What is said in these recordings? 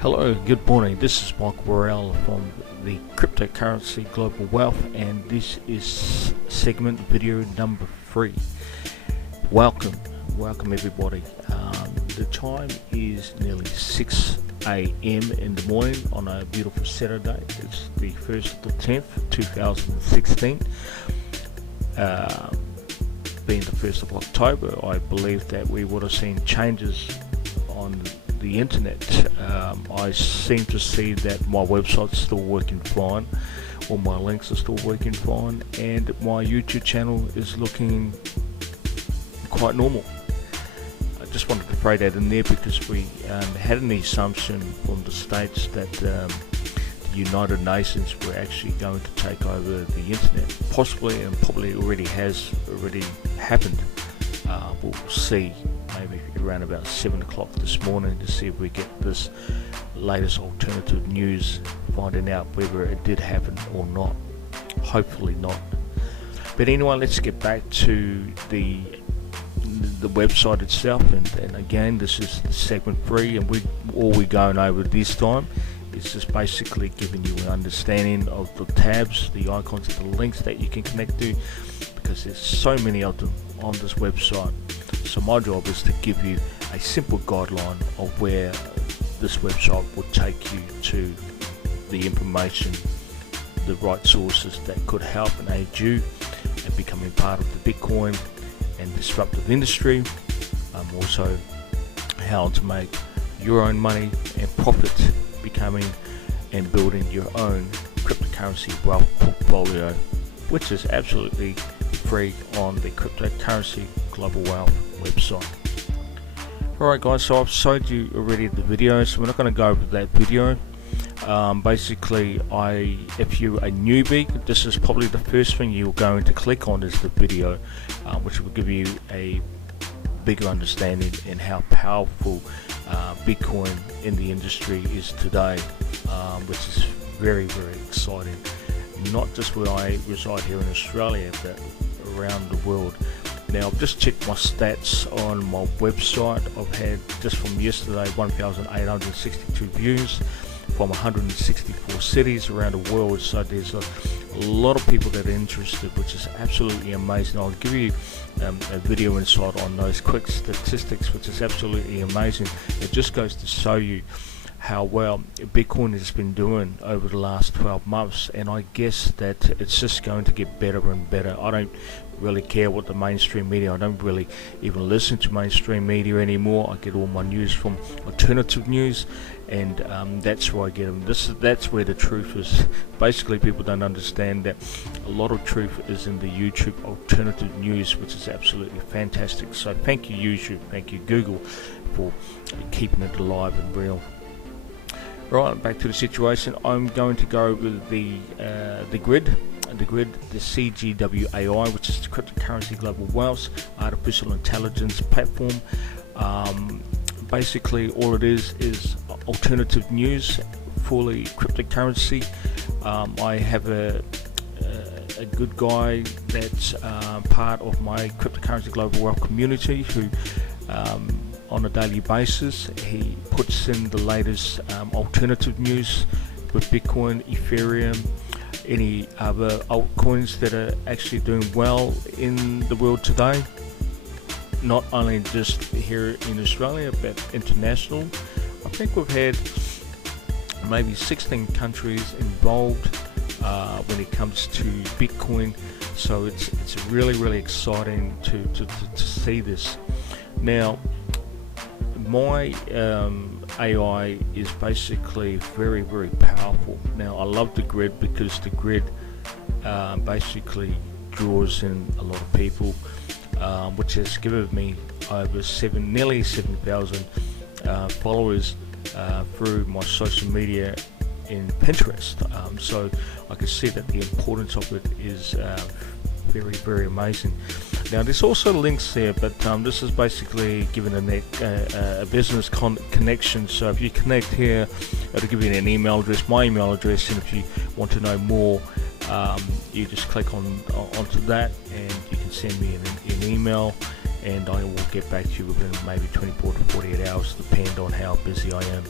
Hello, good morning. This is Mike Worrell from the Cryptocurrency Global Wealth, and this is segment video number 3. Welcome everybody. The time is nearly 6 a.m. in the morning on a beautiful Saturday. It's the 1st of the 10th, 2016. Being the 1st of October, I believe that we would have seen changes on the internet. I seem to see that my website's still working fine, all my links are still working fine, and my YouTube channel is looking quite normal. I just wanted to throw that in there because we had an assumption from the States that the United Nations were actually going to take over the internet, possibly, and probably already happened. We'll see maybe around about 7 o'clock this morning to see if we get this latest alternative news, finding out whether it did happen or not. Hopefully not. But anyway, let's get back to the website itself, and again, this is segment 3, and all we're going over this time is just basically giving you an understanding of the tabs, the icons, the links that you can connect to, because there's so many of them on this website. So my job is to give you a simple guideline of where this website will take you to the information, the right sources that could help and aid you in becoming part of the Bitcoin and disruptive industry. Also how to make your own money and profit, becoming and building your own cryptocurrency wealth portfolio, which is absolutely free on the Cryptocurrency Global Wealth website. Alright guys, so I've showed you already the video, so we're not going to go over that video. Basically, if you're a newbie, this is probably the first thing you're going to click on is the video, which will give you a bigger understanding in how powerful Bitcoin in the industry is today, which is very, very exciting. Not just where I reside here in Australia, but around the world. Now, I've just checked my stats on my website. I've had, just from yesterday, 1,862 views from 164 cities around the world. So there's a lot of people that are interested, which is absolutely amazing. I'll give you a video insight on those quick statistics, which is absolutely amazing. It just goes to show you how well Bitcoin has been doing over the last 12 months, and I guess that it's just going to get better and better. I don't really care what the mainstream media, I don't really even listen to mainstream media anymore. I get all my news from alternative news, and that's where I get them. That's where the truth is. Basically, people don't understand that a lot of truth is in the YouTube alternative news, which is absolutely fantastic. So thank you YouTube, thank you Google for keeping it alive and real. Right, back to the situation. I'm going to go with the grid, the CGWAI, which is the Cryptocurrency Global Wealth artificial intelligence platform. Basically, all it is alternative news, fully cryptocurrency. I have a good guy that's part of my Cryptocurrency Global Wealth community who on a daily basis he puts in the latest alternative news with Bitcoin, Ethereum, any other altcoins that are actually doing well in the world today, not only just here in Australia but international. I think we've had maybe 16 countries involved when it comes to Bitcoin, so it's really exciting to see this. Now, my AI is basically very powerful. Now, I love the grid because the grid basically draws in a lot of people, which has given me over nearly 7,000 followers through my social media in Pinterest. So I can see that the importance of it is very amazing. Now, there's also links there, but this is basically giving a business connection. So if you connect here, it'll give you an email address, my email address, and if you want to know more, you just click onto that, and you can send me an email, and I will get back to you within maybe 24 to 48 hours, depending on how busy I am.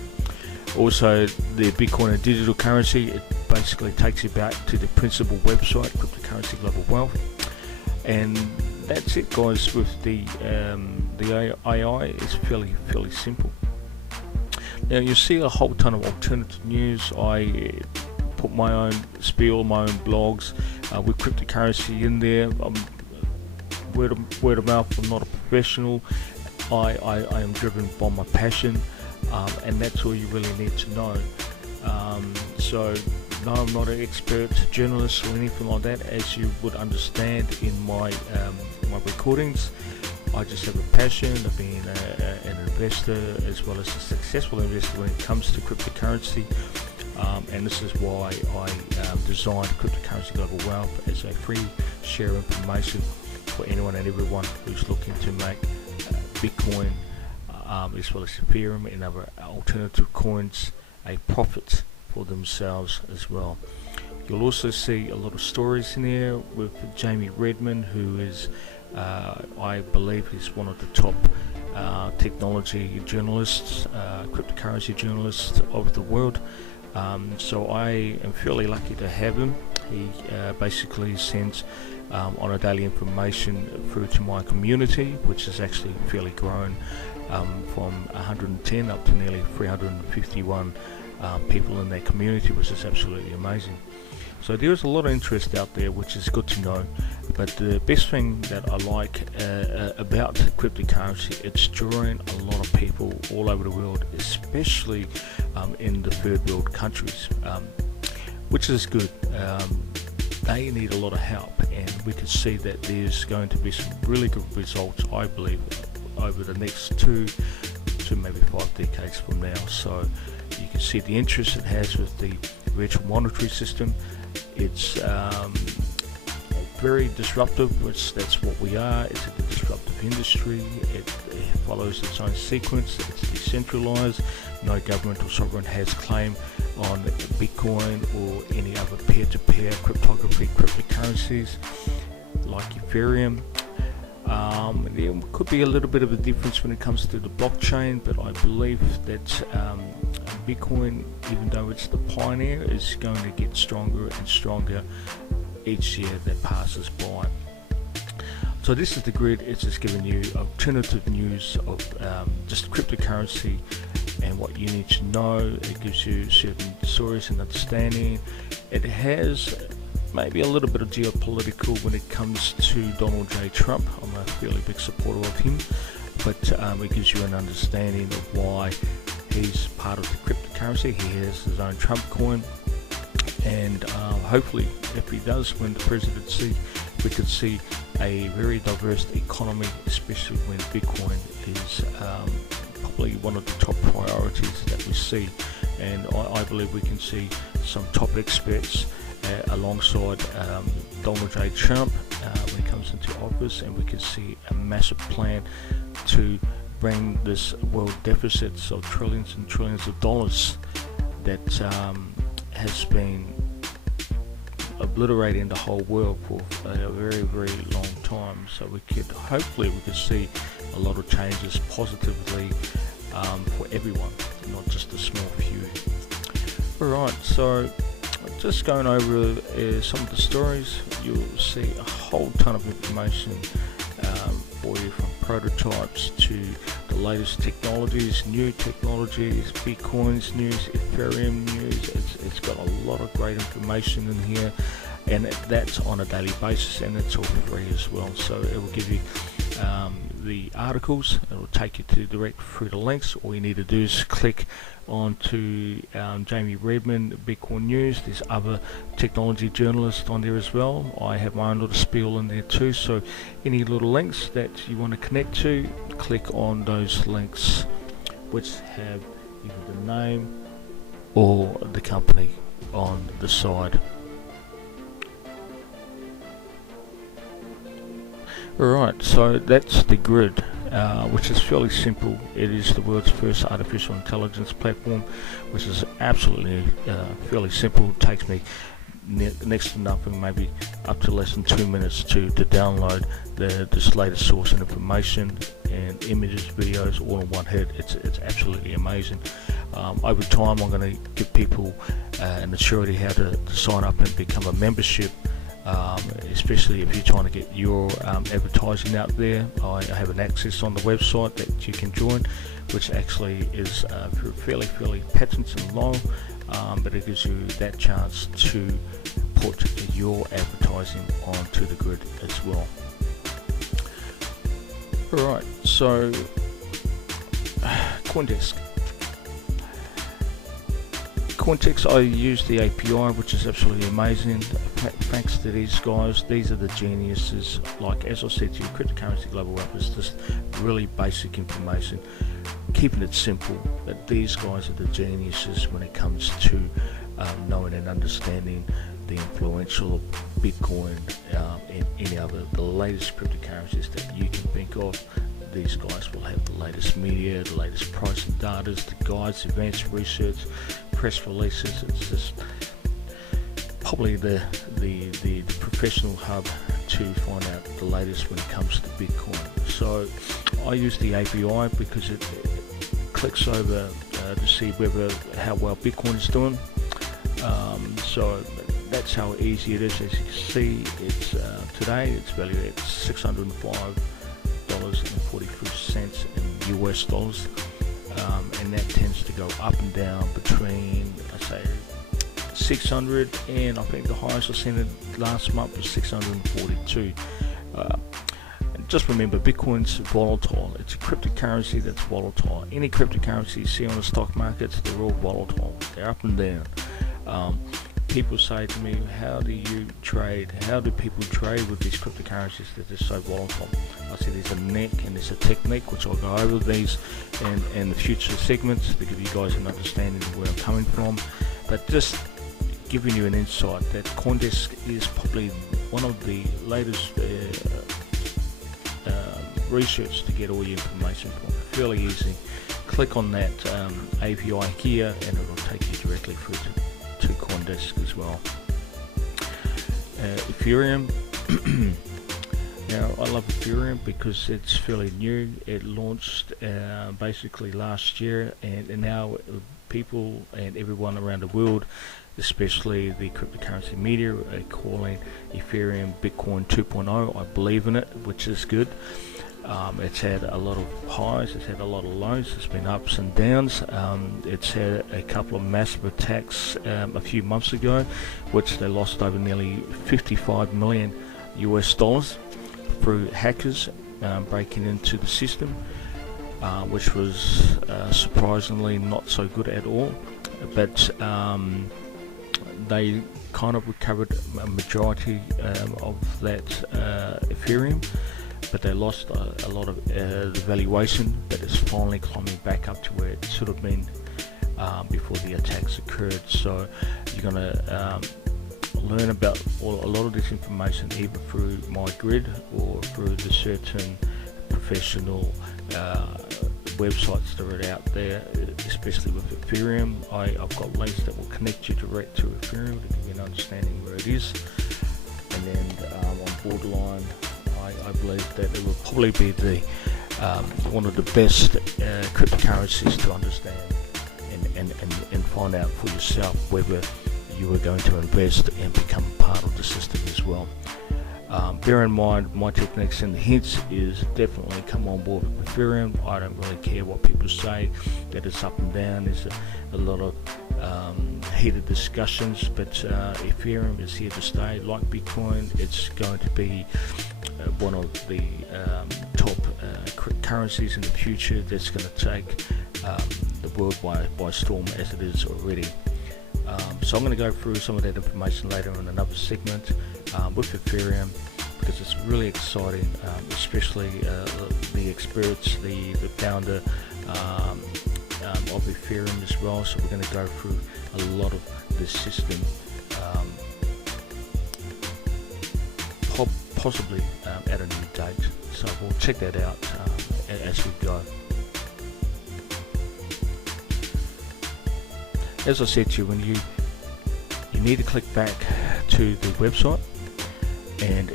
Also, the Bitcoin and digital currency, it basically takes you back to the principal website, Cryptocurrency Global Wealth. And that's it, guys. With the AI, it's fairly simple. Now you see a whole ton of alternative news. I put my own spiel, my own blogs with cryptocurrency in there. Word of mouth. I'm not a professional. I am driven by my passion, and that's all you really need to know. So no, I'm not an expert journalist or anything like that, as you would understand in my recordings. I just have a passion of being an investor, as well as a successful investor when it comes to cryptocurrency. And this is why I designed Cryptocurrency Global Wealth as a free share information for anyone and everyone who's looking to make Bitcoin, as well as Ethereum and other alternative coins, a profit for themselves as well. You'll also see a lot of stories in there with Jamie Redmond, who is, I believe, he's one of the top technology journalists, cryptocurrency journalists of the world. So I am fairly lucky to have him. He basically sends on a daily information through to my community, which has actually fairly grown from 110 up to nearly 351 people in their community, which is absolutely amazing. So there's a lot of interest out there, which is good to know. But the best thing that I like about cryptocurrency, it's drawing a lot of people all over the world, especially in the third world countries, which is good. They need a lot of help, and we can see that there's going to be some really good results, I believe, over the next 2 to maybe 5 decades from now. So you can see the interest it has with the virtual monetary system. It's very disruptive, which that's what we are. It's a disruptive industry. It follows its own sequence. It's decentralized. No government or sovereign has claim on Bitcoin or any other peer-to-peer cryptography cryptocurrencies like Ethereum. There could be a little bit of a difference when it comes to the blockchain, but I believe that Bitcoin, even though it's the pioneer, is going to get stronger and stronger each year that passes by. So this is the grid. It's just giving you alternative news of just cryptocurrency and what you need to know. It gives you certain stories and understanding. It has maybe a little bit of geopolitical when it comes to Donald J. Trump. I'm a fairly big supporter of him, but it gives you an understanding of why he's part of the cryptocurrency. He has his own Trumpcoin, and hopefully, if he does win the presidency, we could see a very diverse economy, especially when Bitcoin is probably one of the top priorities that we see. And I believe we can see some top experts alongside Donald J. Trump when he comes into office, and we can see a massive plan to bring this world deficits of trillions and trillions of dollars that has been obliterating the whole world for a very, very long time. So we could see a lot of changes positively for everyone, not just a small few. Alright, so just going over some of the stories, you'll see a whole ton of information for you, from prototypes to the latest technologies, new technologies, Bitcoin's news, Ethereum news. It's got a lot of great information in here, and that's on a daily basis, and it's all free as well. So it will give you the articles. It will take you to direct through the links. All you need to do is click on to Jamie Redmond Bitcoin News. There's other technology journalists on there as well. I have my own little spiel in there too, so any little links that you want to connect to, click on those links which have either the name or the company on the side. Alright, so that's the grid, which is fairly simple. It is the world's first artificial intelligence platform, which is absolutely fairly simple. It takes me next to nothing, maybe up to less than 2 minutes to download this latest source and information and images, videos all in one hit. It's absolutely amazing. Over time, I'm going to give people an maturity how to sign up and become a membership. Especially if you're trying to get your advertising out there. I have an access on the website that you can join, which actually is fairly patent and long, but it gives you that chance to put your advertising onto the grid as well. Alright, so Coindesk, I use the API, which is absolutely amazing. Thanks to these guys, these are the geniuses. Like as I said to you, cryptocurrency global wrap is just really basic information, keeping it simple. But these guys are the geniuses when it comes to knowing and understanding the influential of Bitcoin and any other the latest cryptocurrencies that you can think of. These guys will have the latest media, the latest pricing data, the guides, advanced research, press releases. It's just probably the professional hub to find out the latest when it comes to Bitcoin. So I use the API because it clicks over to see how well Bitcoin is doing. So that's how easy it is. As you can see, it's today it's valued at $605.43 in US dollars, and that tends to go up and down between, I say, 600 and I think the highest I seen it last month was 642. And just remember, Bitcoin's volatile. It's a cryptocurrency that's volatile. Any cryptocurrency you see on the stock markets, they're all volatile. They're up and down. People say to me, how do you trade? How do people trade with these cryptocurrencies that are so volatile? I say there's a neck and there's a technique, which I'll go over these in the future segments to give you guys an understanding of where I'm coming from. But just giving you an insight that Coindesk is probably one of the latest research to get all your information from. Fairly easy. Click on that API here and it will take you directly through to Coindesk as well. Ethereum. Now I love Ethereum because it's fairly new. It launched basically last year, and now people and everyone around the world, especially the cryptocurrency media, are calling Ethereum Bitcoin 2.0. I believe in it, which is good. It's had a lot of highs, it's had a lot of lows, it's been ups and downs. It's had a couple of massive attacks a few months ago, which they lost over nearly 55 million US dollars through hackers breaking into the system, which was surprisingly not so good at all. But they kind of recovered a majority of that Ethereum, but they lost a lot of the valuation, but it's finally climbing back up to where it should have been before the attacks occurred. So you're going to learn about a lot of this information either through my grid or through the certain professional websites that are out there, especially with Ethereum. I've got links that will connect you direct to Ethereum to give you an understanding where it is. And then on Borderline, I believe that it will probably be the one of the best cryptocurrencies to understand and find out for yourself whether you are going to invest and become part of the system as well. Bear in mind, my techniques and the hints is definitely come on board with Ethereum. I don't really care what people say, that it's up and down. There's a lot of heated discussions, but Ethereum is here to stay. Like Bitcoin, it's going to be one of the top currencies in the future that's going to take the world by storm, as it is already. So I'm going to go through some of that information later in another segment with Ethereum, because it's really exciting, especially the experts, the founder of Ethereum as well. So we're going to go through a lot of the system, possibly at a new date. So we'll check that out as we go. As I said to you, when you need to click back to the website, and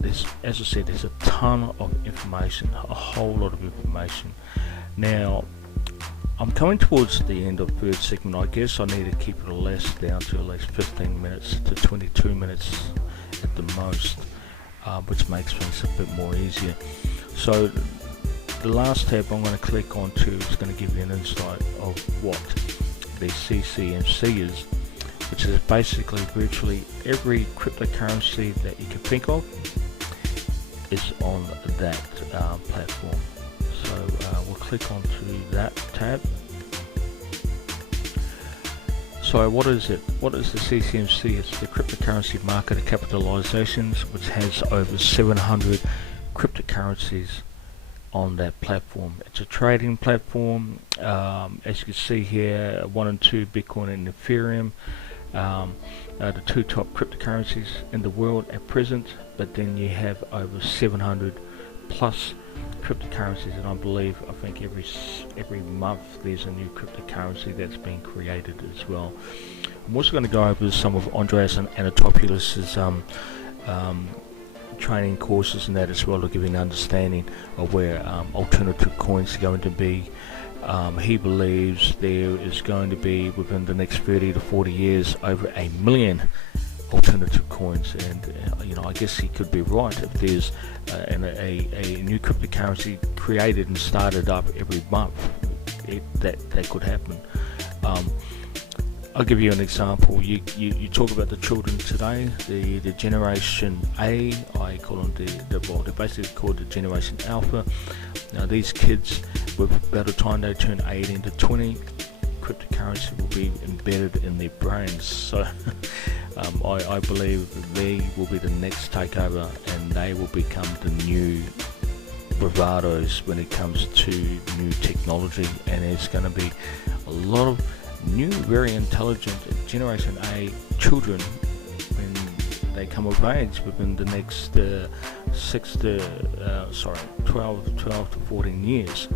there's, as I said, there's a ton of information, a whole lot of information. Now, I'm coming towards the end of third segment. I guess I need to keep it less down to at least 15 minutes to 22 minutes at the most, which makes things a bit more easier. So the last tab I'm going to click on to is going to give you an insight of what the CCMC is, which is basically virtually every cryptocurrency that you can think of is on that platform. So we'll click onto that tab. So what is it? What is the CCMC? It's the cryptocurrency market capitalizations, which has over 700 cryptocurrencies on that platform. It's a trading platform. As you can see here, 1 and 2, Bitcoin and Ethereum, the two top cryptocurrencies in the world at present, but then you have over 700 plus cryptocurrencies, and I think every month there's a new cryptocurrency that's being created as well. I'm also going to go over some of Andreas and Anatopoulos' training courses and that as well, to give you an understanding of where alternative coins are going to be. He believes there is going to be, within the next 30 to 40 years, over 1 million alternative coins, and I guess he could be right. If there's a new cryptocurrency created and started up every month, that could happen. I'll give you an example. You talk about the children today, the Generation A. I call them they're basically called the Generation Alpha. Now these kids, by the time they turn 18 to 20, cryptocurrency will be embedded in their brains. So I believe they will be the next takeover, and they will become the new bravados when it comes to new technology. And there's going to be a lot of new, very intelligent Generation A children when they come of age within the next 12 to 14 years.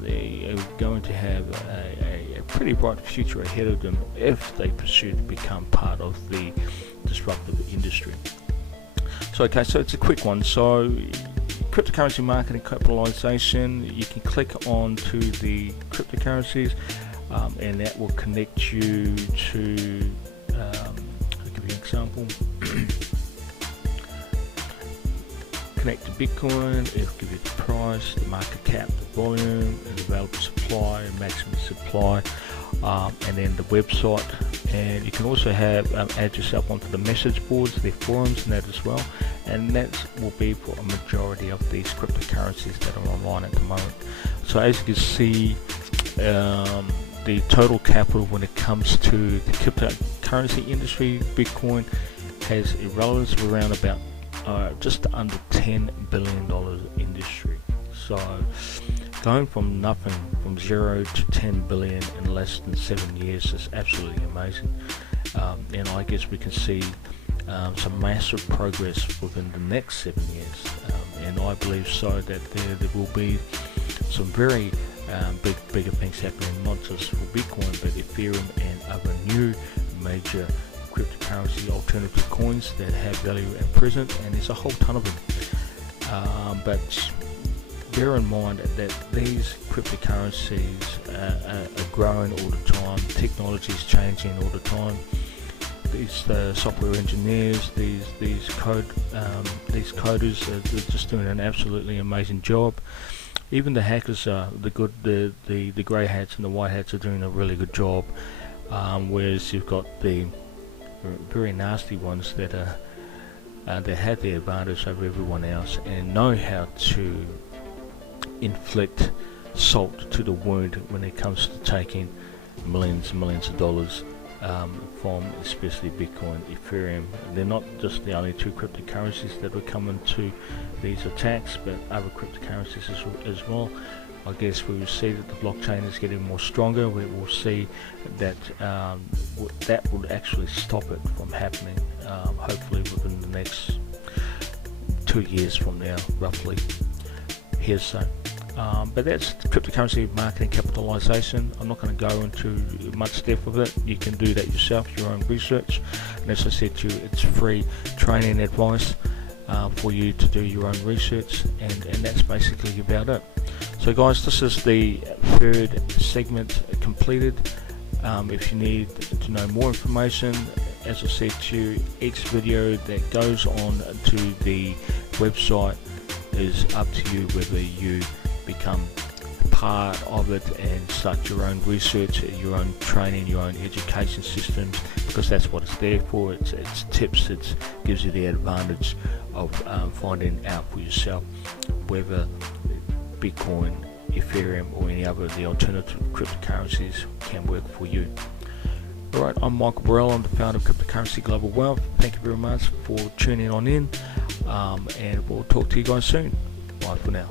They are going to have a pretty bright future ahead of them if they pursue to become part of the disruptive industry. So it's a quick one. So cryptocurrency marketing capitalization, you can click on to the cryptocurrencies, and that will connect you to, I'll give you an example. Connect to Bitcoin, it'll give you the price, the market cap, the volume, and available supply, and maximum supply, and then the website. And you can also have add yourself onto the message boards, their forums, and that as well. And that will be for a majority of these cryptocurrencies that are online at the moment. So as you can see, the total capital when it comes to the cryptocurrency industry, Bitcoin has a relevance of around about just under $10 billion industry. So going from nothing, from 0 to 10 billion in less than 7 years is absolutely amazing. And I guess we can see some massive progress within the next 7 years. And I believe so that there will be some very bigger things happening, not just for Bitcoin, but Ethereum and other new major cryptocurrency alternative coins that have value at present, and there's a whole ton of them. But bear in mind that these cryptocurrencies are growing all the time. Technology is changing all the time. These software engineers, these coders are just doing an absolutely amazing job. Even the hackers, the grey hats and the white hats are doing a really good job. Whereas you've got the very nasty ones that have the advantage over everyone else and know how to inflict salt to the wound when it comes to taking millions and millions of dollars from especially Bitcoin, Ethereum. They're not just the only two cryptocurrencies that are coming to these attacks, but other cryptocurrencies as well. I guess we will see that the blockchain is getting more stronger. We will see that that will actually stop it from happening, hopefully within the next 2 years from now, roughly. Here's so. But that's cryptocurrency marketing capitalization. I'm not going to go into much depth of it. You can do that yourself, your own research. And as I said to you, it's free training advice for you to do your own research, and that's basically about it. So guys, this is the third segment completed. If you need to know more information, as I said to you, each video that goes on to the website is up to you whether you become part of it and start your own research, your own training, your own education systems, because that's what it's there for. It's tips. It gives you the advantage of finding out for yourself whether Bitcoin, Ethereum or any other of the alternative cryptocurrencies can work for you. Alright, I'm Michael Burrell. I'm the founder of Cryptocurrency Global Wealth. Thank you very much for tuning on in, and we'll talk to you guys soon. Bye for now.